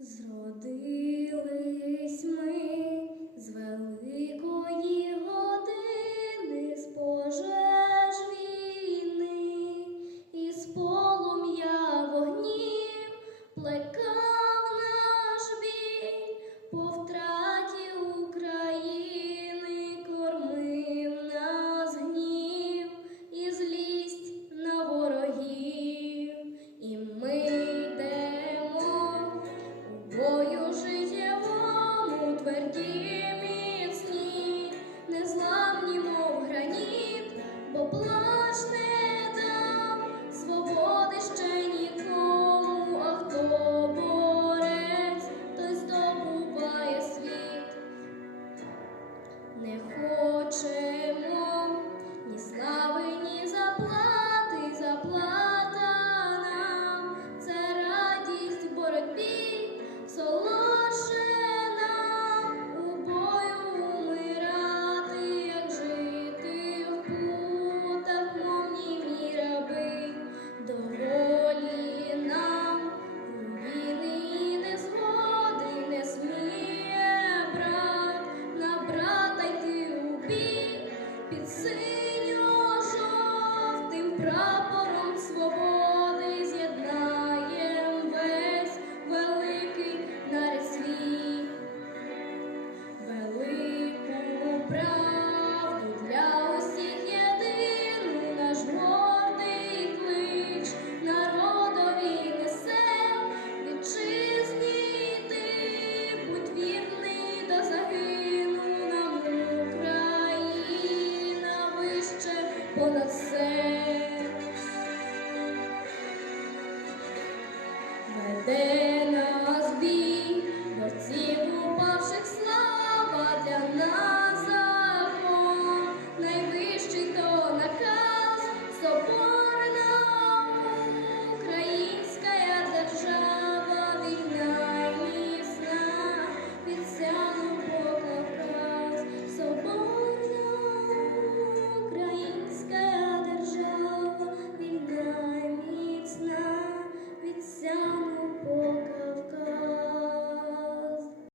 Зродились ми з великої години з пожеж війни і з полум'я вогнів плекав наш біль повтра. oczy. прапором свободи з'єднаєм весь великий наряд свій, великому прапору. понад все. Веде